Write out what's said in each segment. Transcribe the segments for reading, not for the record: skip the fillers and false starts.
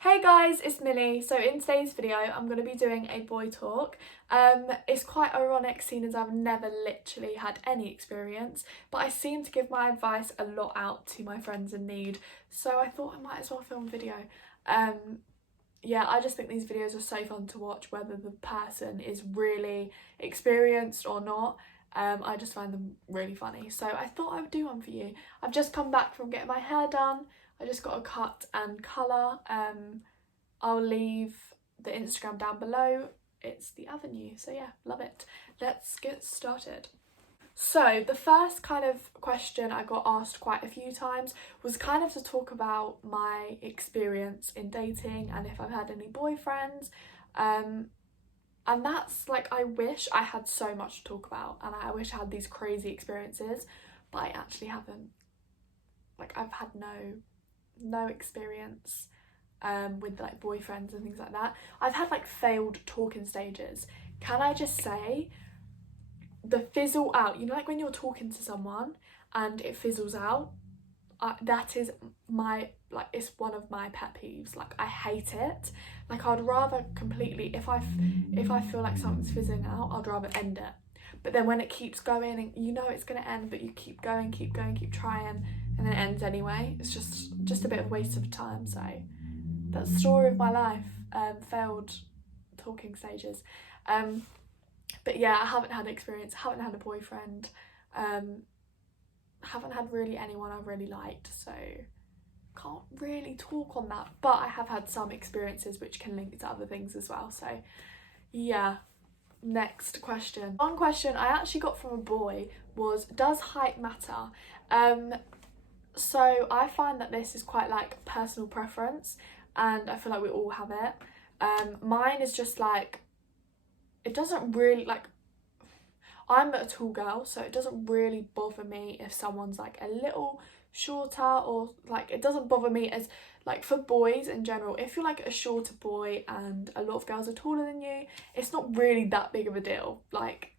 Hey guys, it's Millie. So in today's video, I'm going to be doing a boy talk. It's quite ironic seeing as I've never literally had any experience, but I seem to give my advice a lot out to my friends in need. So I thought I might as well film a video. Yeah, I just think these videos are so fun to watch, whether the person is really experienced or not. I just find them really funny. So I thought I would do one for you. I've just come back from getting my hair done. I just got a cut and colour. I'll leave the Instagram down below. It's The Avenue. So yeah, love it. Let's get started. So the first kind of question I got asked quite a few times was kind of to talk about my experience in dating and if I've had any boyfriends. And that's like, I wish I had so much to talk about and I wish I had these crazy experiences, but I actually haven't. Like, I've had no experience with like boyfriends and things like that. I've had like failed talking stages. Can I just say, the fizzle out, you know, like when you're talking to someone and it fizzles out, that is my, like, it's one of my pet peeves. Like, I hate it. Like, I'd rather completely, if I feel like something's fizzling out, I'd rather end it. But then when it keeps going and you know it's gonna end, but you keep going, keep trying, and then it ends anyway, it's just a bit of a waste of time. So that's the story of my life. Failed talking stages. But yeah, I haven't had experience, haven't had a boyfriend, haven't had really anyone I've really liked, so can't really talk on that. But I have had some experiences which can link to other things as well. So yeah, next question. One question I actually got from a boy was, does height matter? So I find that this is quite like personal preference and I feel like we all have it. Mine is just like, it doesn't really, like, I'm a tall girl, so it doesn't really bother me if someone's like a little shorter, or like, it doesn't bother me as, like, for boys in general, if you're like a shorter boy and a lot of girls are taller than you, it's not really that big of a deal. Like,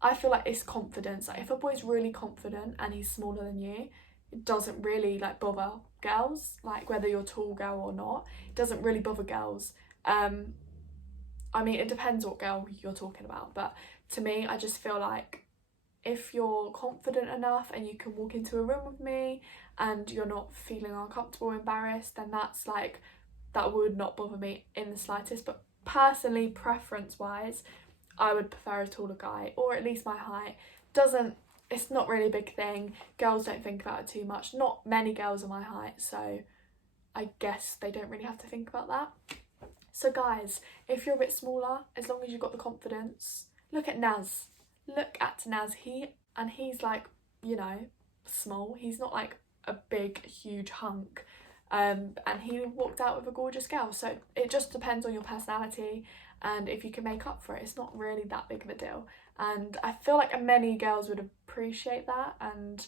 I feel like it's confidence. Like, if a boy's really confident and he's smaller than you, it doesn't really like bother girls, like whether you're a tall girl or not, it doesn't really bother girls. I mean, it depends what girl you're talking about, but to me, I just feel like if you're confident enough and you can walk into a room with me and you're not feeling uncomfortable or embarrassed, then that's like, that would not bother me in the slightest. But personally, preference wise, I would prefer a taller guy, or at least my height. It's not really a big thing. Girls don't think about it too much. Not many girls are my height, so I guess they don't really have to think about that. So guys, if you're a bit smaller, as long as you've got the confidence, look at Naz. Look at Naz. He's like, you know, small. He's not like a big, huge hunk. And he walked out with a gorgeous girl. So it just depends on your personality and if you can make up for it. It's not really that big of a deal. And I feel like many girls would appreciate that and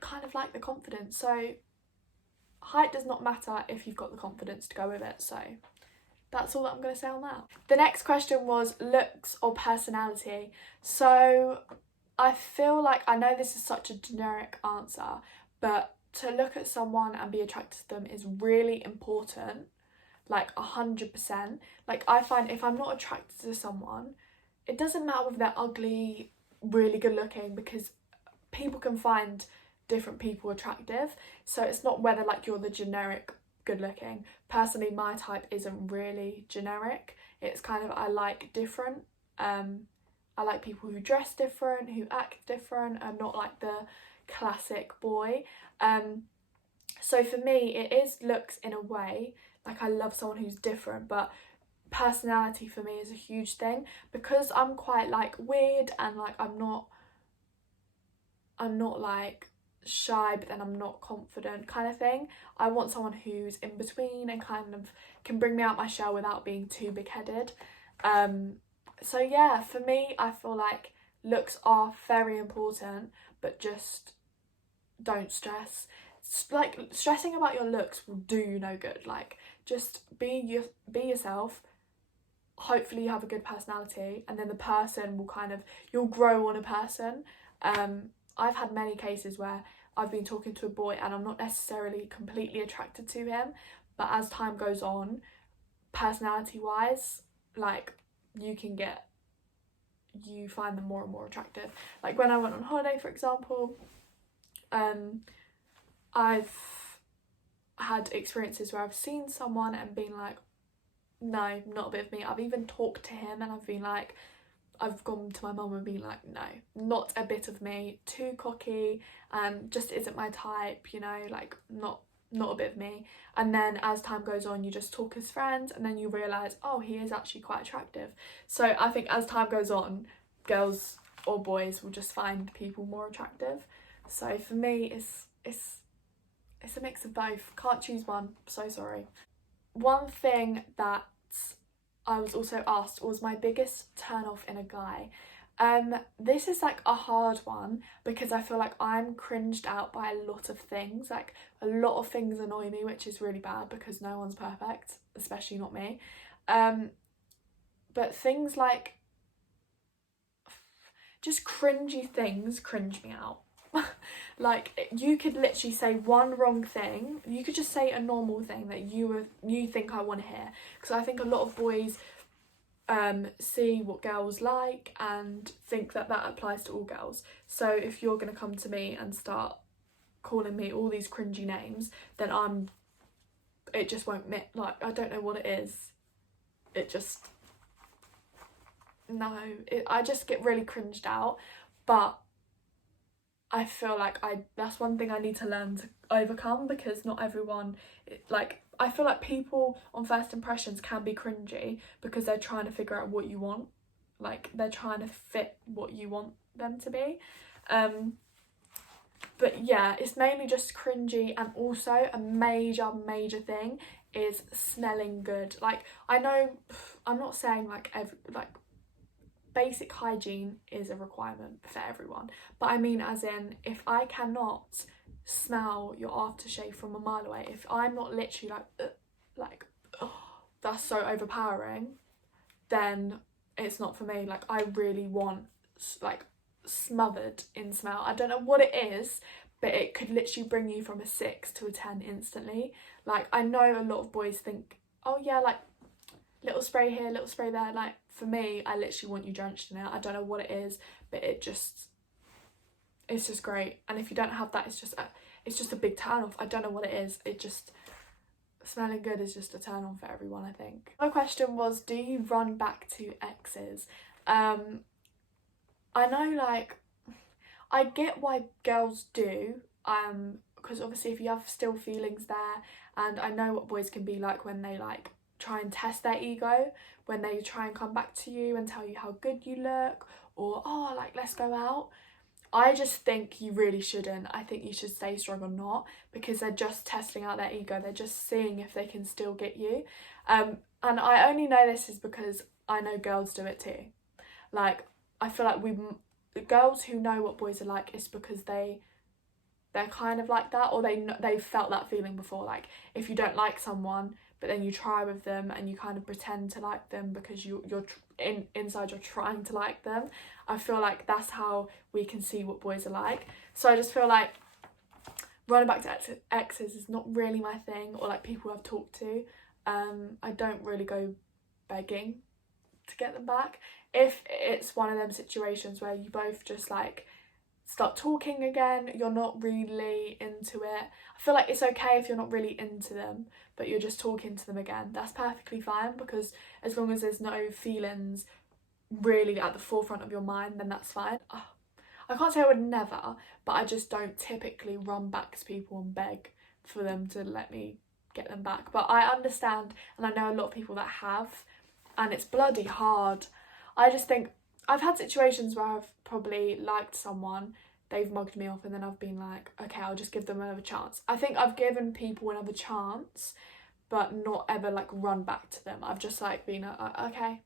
kind of like the confidence. So height does not matter if you've got the confidence to go with it. So that's all that I'm going to say on that. The next question was looks or personality. So I feel like, I know this is such a generic answer, but to look at someone and be attracted to them is really important, like 100%. Like, I find if I'm not attracted to someone, it doesn't matter if they're ugly, really good looking, because people can find different people attractive. So it's not whether like you're the generic good looking. Personally, my type isn't really generic. It's kind of, I like different. I like people who dress different, who act different, and not like the classic boy. So for me, it is looks in a way. Like, I love someone who's different, but personality for me is a huge thing, because I'm quite like weird and like I'm not like shy but then I'm not confident kind of thing. I want someone who's in between and kind of can bring me out my shell without being too big-headed. So yeah, for me, I feel like looks are very important, but just don't stress. Like, stressing about your looks will do you no good. Like, just be yourself. Hopefully you have a good personality, and then the person will kind of, you'll grow on a person. I've had many cases where I've been talking to a boy and I'm not necessarily completely attracted to him, but as time goes on, personality wise, like you find them more and more attractive. Like when I went on holiday, for example, I've had experiences where I've seen someone and been like, no, not a bit of me. I've even talked to him and I've been like, I've gone to my mum and been like, no, not a bit of me, too cocky, just isn't my type, you know, like not a bit of me. And then as time goes on, you just talk as friends and then you realise, oh, he is actually quite attractive. So I think as time goes on, girls or boys will just find people more attractive. So for me, it's a mix of both. Can't choose one, so sorry. One thing that I was also asked was my biggest turn off in a guy. This is like a hard one because I feel like I'm cringed out by a lot of things. Like a lot of things annoy me, which is really bad because no one's perfect, especially not me. But things like just cringy things cringe me out. Like you could literally say one wrong thing, you could just say a normal thing that you think I want to hear, because I think a lot of boys see what girls like and think that applies to all girls. So if you're going to come to me and start calling me all these cringy names, then it just won't like, I don't know what it is, it just, no, I just get really cringed out. But I feel like that's one thing I need to learn to overcome, because not everyone, like, I feel like people on first impressions can be cringy because they're trying to figure out what you want. Like, they're trying to fit what you want them to be. But yeah, it's mainly just cringy, and also a major thing is smelling good. Like, I know, I'm not saying like basic hygiene is a requirement for everyone, but I mean as in, if I cannot smell your aftershave from a mile away, if I'm not literally like oh, that's so overpowering, then it's not for me. Like, I really want like smothered in smell. I don't know what it is, but it could literally bring you from a 6 to a 10 instantly. Like, I know a lot of boys think, oh yeah, like little spray here, little spray there. Like, for me, I literally want you drenched in it. I don't know what it is, but it's just great. And if you don't have that, it's just a big turn off. I don't know what it is. It just, smelling good is just a turn on for everyone, I think. My question was, do you run back to exes? I know, like, I get why girls do, because obviously if you have still feelings there, and I know what boys can be like when they like try and test their ego, when they try and come back to you and tell you how good you look, or oh, like, let's go out. I just think you really shouldn't. I think you should stay strong or not, because they're just testing out their ego. They're just seeing if they can still get you. And I only know this is because I know girls do it too. Like, I feel like the girls who know what boys are like is because they're kind of like that, or they've felt that feeling before. Like, if you don't like someone, but then you try with them and you kind of pretend to like them because inside you're trying to like them. I feel like that's how we can see what boys are like. So I just feel like running back to exes is not really my thing, or like people I've talked to. I don't really go begging to get them back. If it's one of them situations where you both just like start talking again, you're not really into it, I feel like it's okay if you're not really into them, but you're just talking to them again. That's perfectly fine, because as long as there's no feelings really at the forefront of your mind, then that's fine. I can't say I would never, but I just don't typically run back to people and beg for them to let me get them back. But I understand, and I know a lot of people that have, and it's bloody hard. I just think I've had situations where I've probably liked someone, they've mugged me off, and then I've been like, okay, I'll just give them another chance. I think I've given people another chance, but not ever like run back to them. I've just like been okay.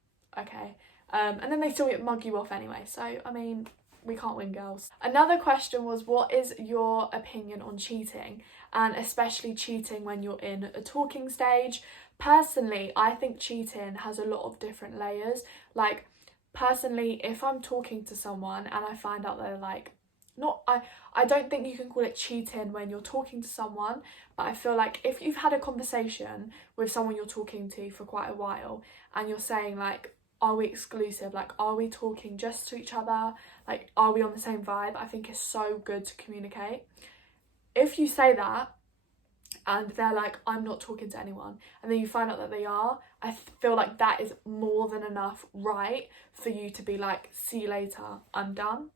And then they still mug you off anyway. So, I mean, we can't win, girls. Another question was, what is your opinion on cheating? And especially cheating when you're in a talking stage. Personally, I think cheating has a lot of different layers. Like, personally, if I'm talking to someone and I find out they're like not, I don't think you can call it cheating when you're talking to someone, but I feel like if you've had a conversation with someone you're talking to for quite a while and you're saying like, are we exclusive? Like, are we talking just to each other? Like, are we on the same vibe? I think it's so good to communicate. If you say that and they're like, I'm not talking to anyone, and then you find out that they are, I feel like that is more than enough right for you to be like, see you later, I'm done.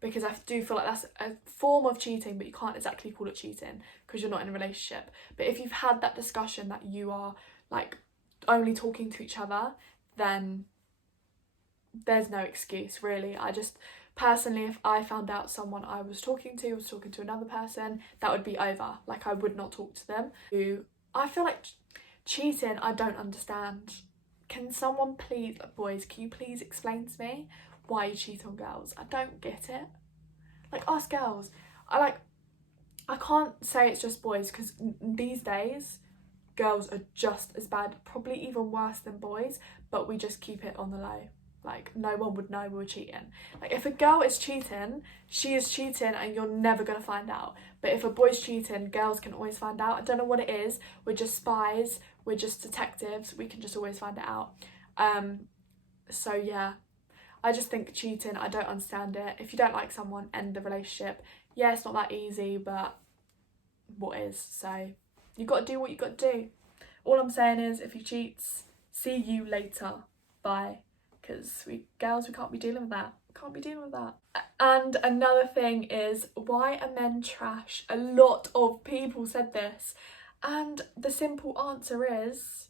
Because I do feel like that's a form of cheating, but you can't exactly call it cheating because you're not in a relationship. But if you've had that discussion that you are like only talking to each other, then there's no excuse really. I just personally, if I found out someone I was talking to another person, that would be over. Like, I would not talk to them. I feel like cheating, I don't understand. Can someone please, like, boys, can you please explain to me why you cheat on girls? I don't get it. Like, us girls, I can't say it's just boys, because these days girls are just as bad, probably even worse than boys, but we just keep it on the low. Like, no one would know we were cheating. Like, if a girl is cheating, she is cheating and you're never going to find out. But if a boy's cheating, girls can always find out. I don't know what it is. We're just spies. We're just detectives. We can just always find it out. So yeah, I just think cheating, I don't understand it. If you don't like someone, end the relationship. Yeah, it's not that easy, but what is? So you've got to do what you've got to do. All I'm saying is, if he cheats, see you later. Bye. Because girls, we can't be dealing with that. Can't be dealing with that. And another thing is, why are men trash? A lot of people said this. And the simple answer is,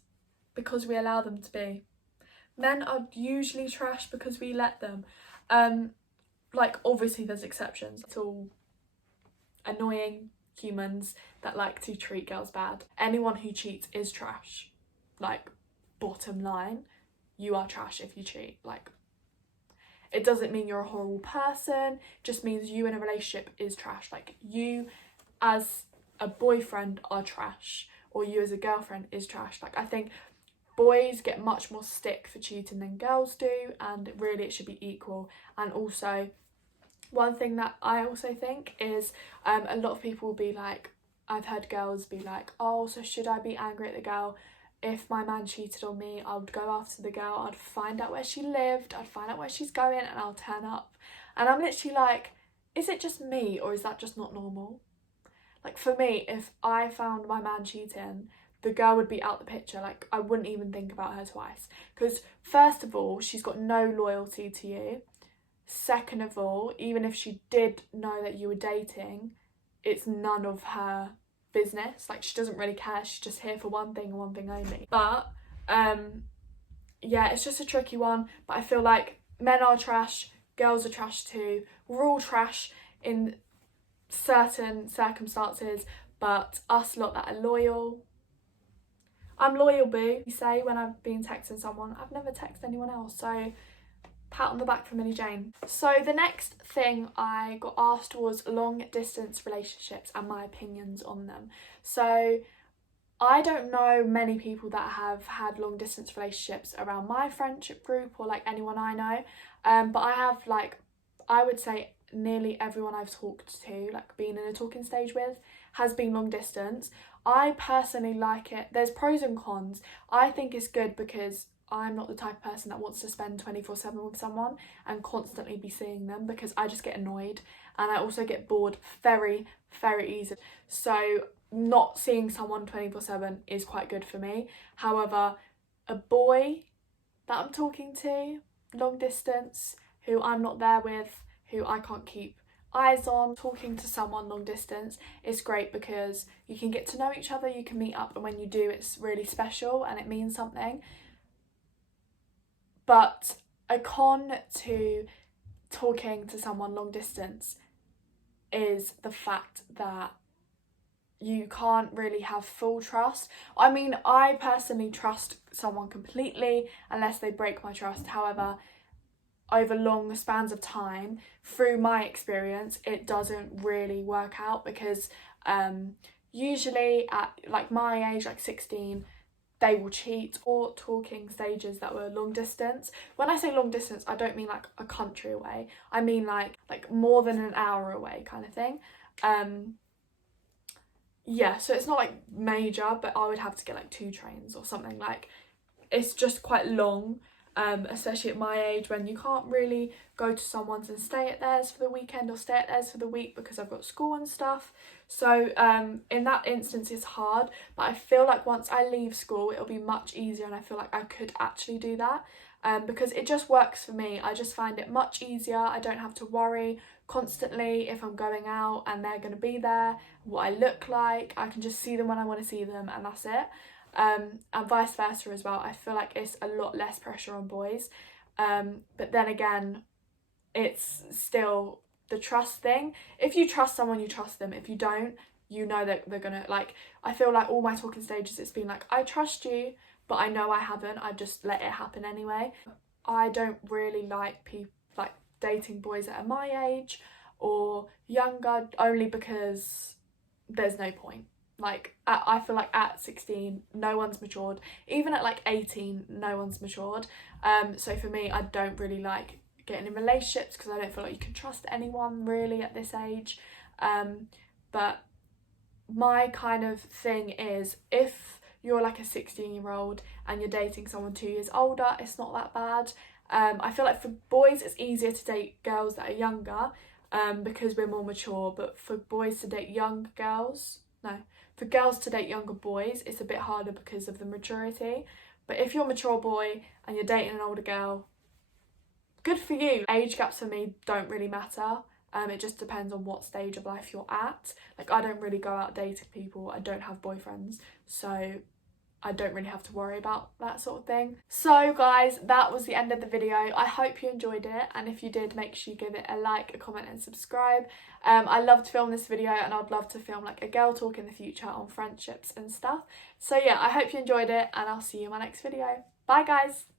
because we allow them to be. Men are usually trash because we let them. Like, obviously there's exceptions. It's all annoying humans that like to treat girls bad. Anyone who cheats is trash. Like, bottom line, you are trash if you cheat. Like, it doesn't mean you're a horrible person, just means you in a relationship is trash. Like, you as a boyfriend are trash, or you as a girlfriend is trash. Like, I think boys get much more stick for cheating than girls do, and really it should be equal. And also, one thing that I also think is a lot of people will be like, I've heard girls be like, oh, so should I be angry at the girl? If my man cheated on me, I would go after the girl, I'd find out where she lived, I'd find out where she's going, and I'll turn up. And I'm literally like, is it just me, or is that just not normal? Like, for me, if I found my man cheating, the girl would be out the picture. Like, I wouldn't even think about her twice. Because first of all, she's got no loyalty to you. Second of all, even if she did know that you were dating, it's none of her business. Like, she doesn't really care. She's just here for one thing and one thing only. But yeah, it's just a tricky one. But I feel like men are trash, girls are trash too. We're all trash in certain circumstances, but us lot that are loyal, I'm loyal, boo. You say when I've been texting someone, I've never texted anyone else, so pat on the back for Millie Jane. So the next thing I got asked was long distance relationships and my opinions on them. So I don't know many people that have had long distance relationships around my friendship group or like anyone I know, but I have, like, I would say nearly everyone I've talked to, like been in a talking stage with, has been long distance. I personally like it. There's pros and cons. I think it's good because I'm not the type of person that wants to spend 24/7 with someone and constantly be seeing them, because I just get annoyed and I also get bored very, very easily. So not seeing someone 24/7 is quite good for me. However, a boy that I'm talking to, long distance, who I'm not there with, who I can't keep eyes on, talking to someone long distance is great because you can get to know each other, you can meet up, and when you do, it's really special and it means something. But a con to talking to someone long distance is the fact that you can't really have full trust. I mean, I personally trust someone completely unless they break my trust. However, over long spans of time, through my experience, it doesn't really work out because usually at like my age, like 16, they will cheat, or talking stages that were long distance. When I say long distance, I don't mean like a country away. I mean like more than an hour away kind of thing. Yeah, so it's not like major, but I would have to get like 2 trains or something. Like, it's just quite long, especially at my age, when you can't really go to someone's and stay at theirs for the weekend or stay at theirs for the week because I've got school and stuff. So in that instance it's hard, but I feel like once I leave school it'll be much easier, and I feel like I could actually do that, because it just works for me. I just find it much easier. I don't have to worry constantly if I'm going out and they're going to be there, what I look like. I can just see them when I want to see them, and that's it. And vice versa as well. I feel like it's a lot less pressure on boys, but then again, it's still the trust thing. If you trust someone, you trust them. If you don't, you know that they're gonna, like, I feel like all my talking stages, it's been like, I trust you, but I know I haven't. I just let it happen anyway. I don't really like people like dating boys that are my age or younger, only because there's no point. Like, I feel like at 16 no one's matured. Even at like 18 no one's matured. So for me, I don't really like getting in relationships because I don't feel like you can trust anyone really at this age. But my kind of thing is, if you're like a 16-year-old and you're dating someone 2 years older, it's not that bad. I feel like for boys it's easier to date girls that are younger, because we're more mature, but for boys to date young girls, no, for girls to date younger boys, it's a bit harder because of the maturity. But if you're a mature boy and you're dating an older girl, good for you. Age gaps for me don't really matter. It just depends on what stage of life you're at. Like, I don't really go out dating people. I don't have boyfriends, so I don't really have to worry about that sort of thing. So guys, that was the end of the video. I hope you enjoyed it, and if you did, make sure you give it a like, a comment and subscribe. I love to film this video, and I'd love to film like a girl talk in the future on friendships and stuff. So yeah, I hope you enjoyed it, and I'll see you in my next video. Bye guys!